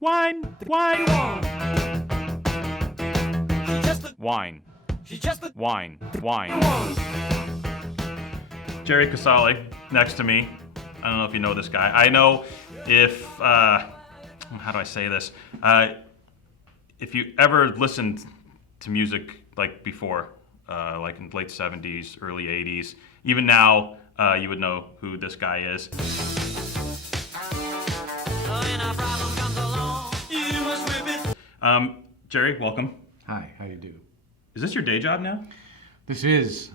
Wine. Jerry Casale next to me. I don't know if you know this guy. I know if, how do I say this? If you ever listened to music like before, like in the late 70s, early 80s, even now, you would know who this guy is. Jerry, welcome. Hi, how you do? Is this your day job now? This is.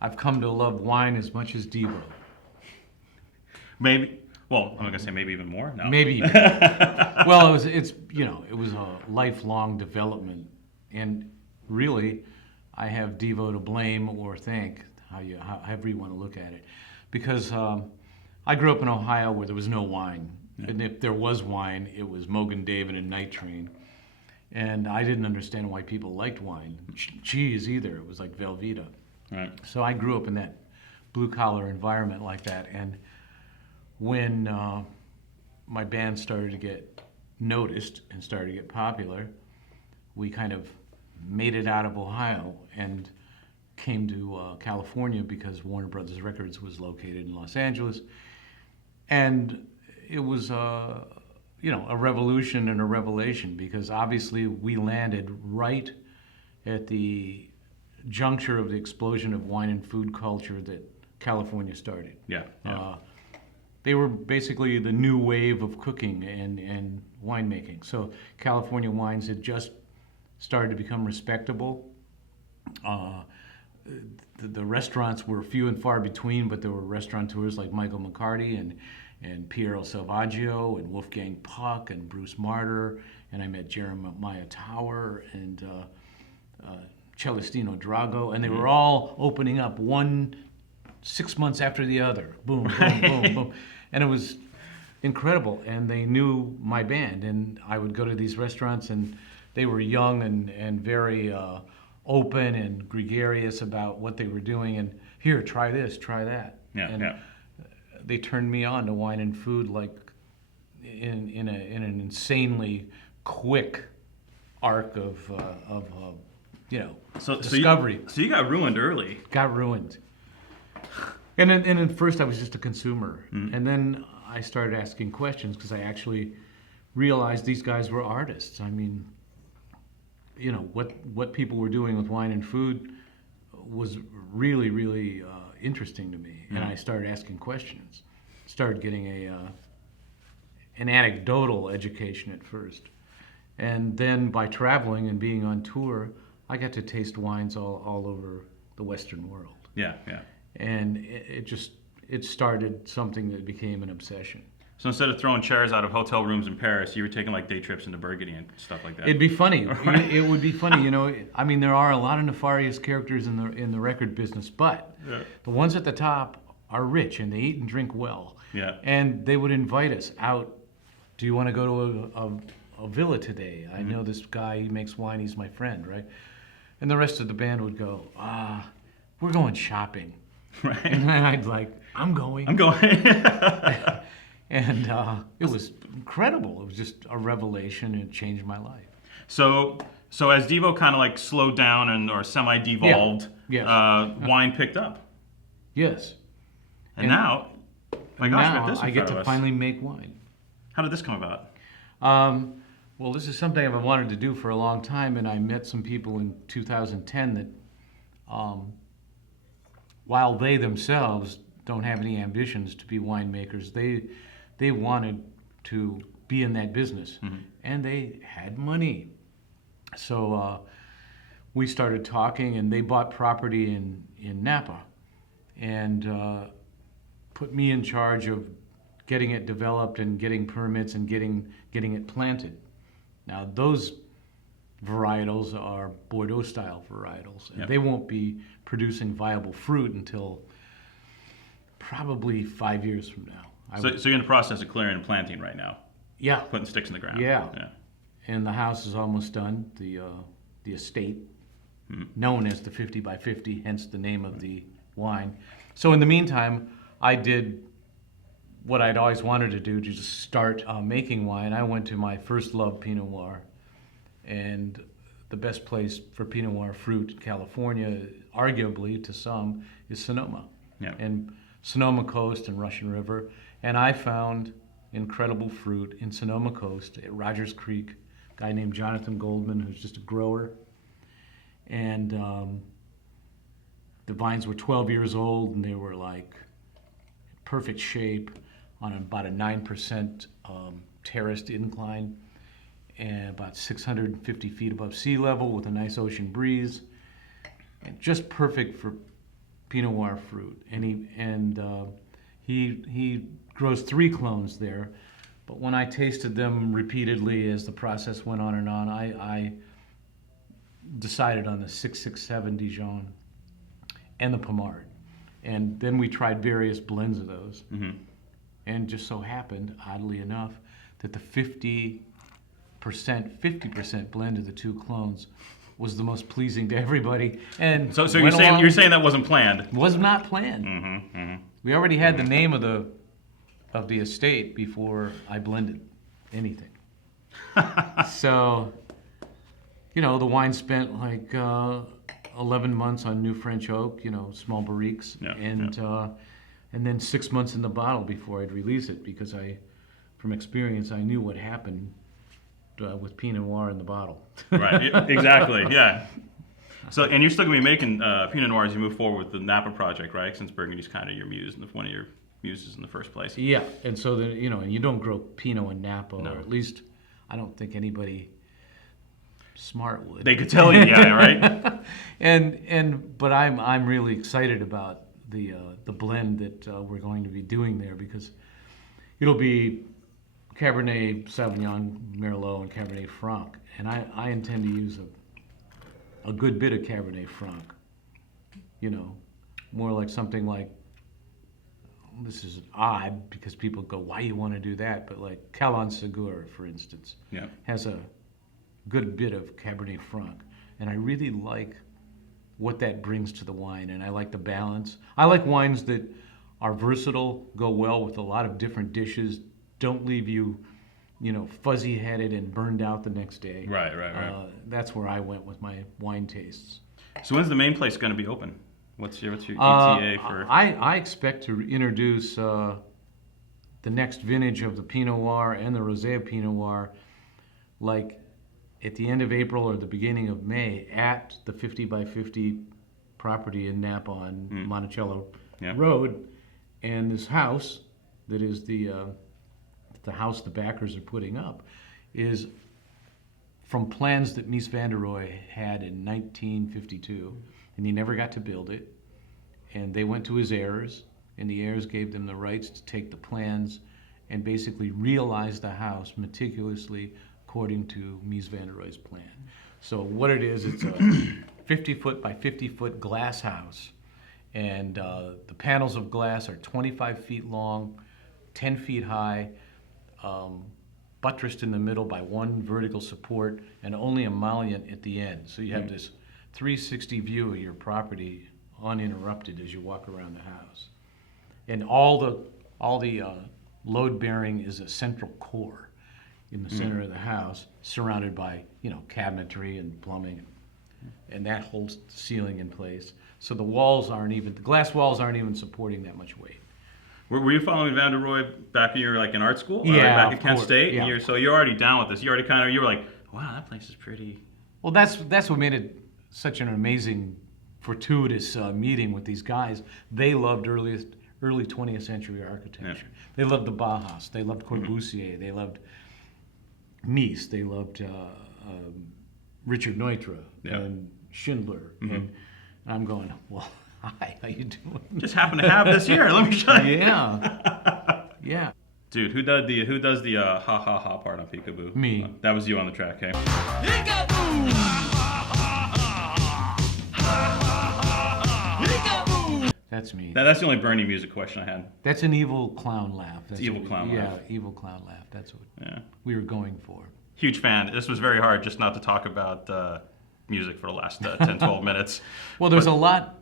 I've come to love wine as much as Devo. Maybe. Well, I'm gonna say maybe even more. No. Maybe even more. Well, it was a lifelong development, and really, I have Devo to blame or thank, however you want to look at it, because I grew up in Ohio where there was no wine, and if there was wine, it was Mogan David and Night Train, and I didn't understand why people liked wine, cheese either. It was like Velveeta. Right. So I grew up in that blue-collar environment like that, and when my band started to get noticed and started to get popular, we kind of made it out of Ohio and came to California because Warner Brothers Records was located in Los Angeles. And it was a revolution and a revelation, because obviously we landed right at the juncture of the explosion of wine and food culture that California started. Yeah. They were basically the new wave of cooking and winemaking. So California wines had just started to become respectable. The restaurants were few and far between, but there were restaurateurs like Michael McCarty and Piero Salvaggio and Wolfgang Puck and Bruce Martyr, and I met Jeremiah Tower and Celestino Drago, and they were all opening up 6 months after the other. Boom, boom, boom, boom. And it was incredible. And they knew my band. And I would go to these restaurants, and they were young and very open and gregarious about what they were doing. And here, try this, try that. They turned me on to wine and food like in an insanely quick arc of discovery. So you got ruined early. Got ruined. And at first I was just a consumer. Mm-hmm. And then I started asking questions because I actually realized these guys were artists. I mean, what people were doing with wine and food was really, really interesting to me. Mm-hmm. And I started asking questions. Started getting an anecdotal education at first. And then by traveling and being on tour, I got to taste wines all over the Western world. Yeah. And it started something that became an obsession. So instead of throwing chairs out of hotel rooms in Paris, you were taking like day trips into Burgundy and stuff like that. It'd be funny. It would be funny, I mean, there are a lot of nefarious characters in the record business, but the ones at the top are rich and they eat and drink well. Yeah. And they would invite us out. Do you want to go to a villa today? I know this guy, he makes wine, he's my friend, right? And the rest of the band would go, we're going shopping. Right. And I'd like, I'm going. And it was incredible. It was just a revelation. It changed my life. So as Devo kind of like slowed down or semi-devolved, wine picked up. Yes. And now, my gosh, we got this in I get front of to us. finally make wine. How did this come about? Well, this is something I've wanted to do for a long time, and I met some people in 2010 that, while they themselves don't have any ambitions to be winemakers, they wanted to be in that business, and they had money. So we started talking, and they bought property in Napa, and put me in charge of getting it developed and getting permits and getting it planted. Now those varietals are Bordeaux-style varietals, and they won't be producing viable fruit until probably 5 years from now. So you're in the process of clearing and planting right now? Yeah. Putting sticks in the ground? Yeah. And the house is almost done, the estate, known as the 50 by 50, hence the name of the wine. So in the meantime, I did what I'd always wanted to do to just start making wine. I went to my first love, Pinot Noir, and the best place for Pinot Noir fruit in California, arguably to some, is Sonoma. Yeah. And Sonoma Coast and Russian River. And I found incredible fruit in Sonoma Coast at Rogers Creek, a guy named Jonathan Goldman, who's just a grower. And the vines were 12 years old, and they were like perfect shape on about a 9% terraced incline, and about 650 feet above sea level with a nice ocean breeze, and just perfect for Pinot Noir fruit. And he grows 3 clones there, but when I tasted them repeatedly as the process went on and on, I decided on the 667 Dijon and the Pommard. And then we tried various blends of those. Mm-hmm. And just so happened, oddly enough, that the 50% blend of the 2 clones was the most pleasing to everybody. And So you're saying that wasn't planned? Was not planned. Mm-hmm. Mm-hmm. We already had the name of the estate before I blended anything. So, the wine spent like 11 months on New French oak, small barriques, and then 6 months in the bottle before I'd release it, because from experience, I knew what happened with Pinot Noir in the bottle. Right, exactly, yeah. So, and you're still going to be making Pinot Noir as you move forward with the Napa project, right? Since Burgundy's kind of your muse, and one of your muses in the first place. Yeah, and so and you don't grow Pinot in Napa, No. or at least I don't think anybody smart would. They could tell you, yeah, right? But I'm really excited about the blend that we're going to be doing there, because it'll be Cabernet Sauvignon, Merlot, and Cabernet Franc, and I intend to use a good bit of Cabernet Franc. More like something like, this is odd because people go, why you want to do that? But like Calon Segura, for instance, has a good bit of Cabernet Franc, and I really like what that brings to the wine, and I like the balance. I like wines that are versatile, go well with a lot of different dishes, don't leave you, fuzzy-headed and burned out the next day. Right. That's where I went with my wine tastes. So when's the main place going to be open? What's your ETA for? I expect to introduce the next vintage of the Pinot Noir and the Rosé of Pinot Noir, like at the end of April or the beginning of May, at the 50 by 50 property in Napa on Monticello Road. And this house that is the house the backers are putting up is from plans that Mies van der Rohe had in 1952, and he never got to build it. And they went to his heirs, and the heirs gave them the rights to take the plans and basically realize the house meticulously according to Mies van der Rohe's plan. So what it is, it's a 50-foot by 50-foot glass house, and the panels of glass are 25 feet long, 10 feet high, buttressed in the middle by one vertical support, and only a mullion at the end. So you have this 360 view of your property uninterrupted as you walk around the house. And all the load bearing is a central core in the center of the house, surrounded by cabinetry and plumbing, and that holds the ceiling in place. So the glass walls aren't even supporting that much weight. Were you following Van der Rohe back when you were like in art school? Yeah, back at Kent State? Yeah. And so you're already down with this. You already you were like, wow, that place is pretty. Well, that's what made it such an amazing, fortuitous meeting with these guys. They loved early 20th century architecture. Yeah. They loved the Bauhaus. They loved Corbusier. They loved Mies. They loved Richard Neutra and Schindler. And I'm going, well, hi, how you doing? Just happen to have this here. Let me show you. Yeah. Dude, who does the ha ha ha part on Peekaboo? Me. That was you on the track, hey? Peekaboo! That's me. That's the only Bernie music question I had. That's an evil clown laugh. That's evil clown laugh. Yeah, evil clown laugh. That's what we were going for. Huge fan. This was very hard just not to talk about music for the last 10, 12 minutes. Well, there's a lot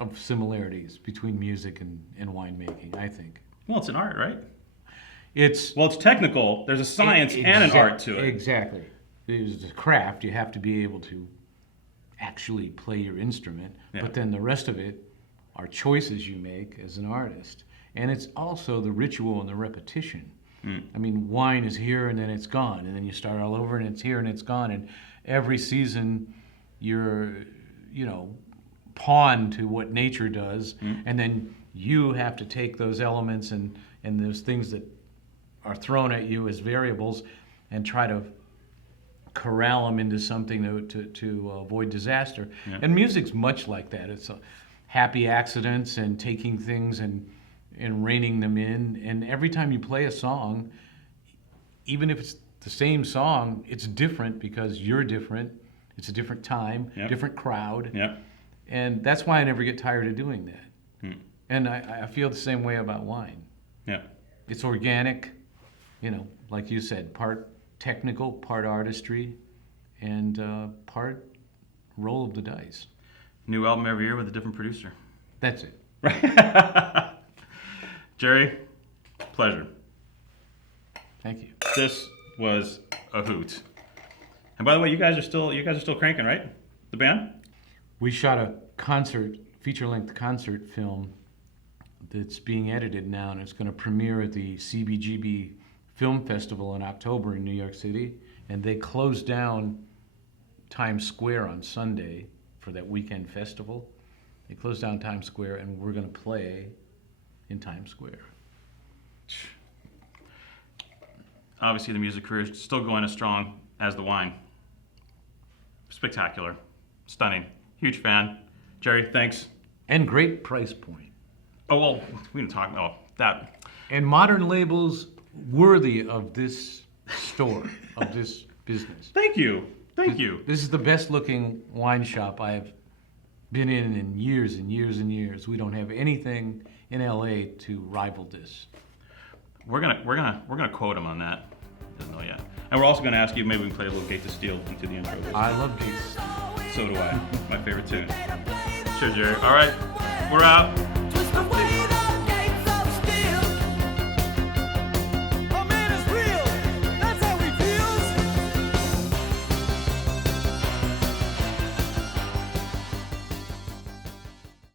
of similarities between music and winemaking, I think. Well, it's an art, right? It's Well, it's technical. There's a science and an art to it. Exactly. There's a craft. You have to be able to actually play your instrument, Yeah. but then the rest of it are choices you make as an artist. And it's also the ritual and the repetition. I mean, wine is here and then it's gone, and then you start all over and it's here and it's gone, and every season you're, pawn to what nature does, and then you have to take those elements and those things that are thrown at you as variables and try to corral them into something to avoid disaster. Yeah. And music's much like that. It's happy accidents and taking things and reining them in. And every time you play a song, even if it's the same song, it's different because you're different. It's a different time, Yep. different crowd. Yeah. And that's why I never get tired of doing that. And I feel the same way about wine. Yeah. It's organic, like you said, part technical, part artistry, and part roll of the dice. New album every year with a different producer. That's it. Jerry, pleasure. Thank you. This was a hoot. And by the way, you guys are still cranking, right? The band? We shot a feature-length concert film that's being edited now, and it's going to premiere at the CBGB Film Festival in October in New York City. And they closed down Times Square on Sunday for that weekend festival. They closed down Times Square, and we're going to play in Times Square. Obviously, the music career is still going as strong as the wine. Spectacular. Stunning. Huge fan. Jerry, thanks. And great price point. Oh, well, we didn't talk about that. And modern labels worthy of this store, of this business. Thank you. Thank you. This is the best looking wine shop I have been in years and years and years. We don't have anything in LA to rival this. We're gonna quote him on that. Doesn't know yet. And we're also gonna ask you, maybe we can play a little Gate to Steal into the intro. I love Jesus. So do I. My favorite tune. Sure, Jerry. All right, we're out.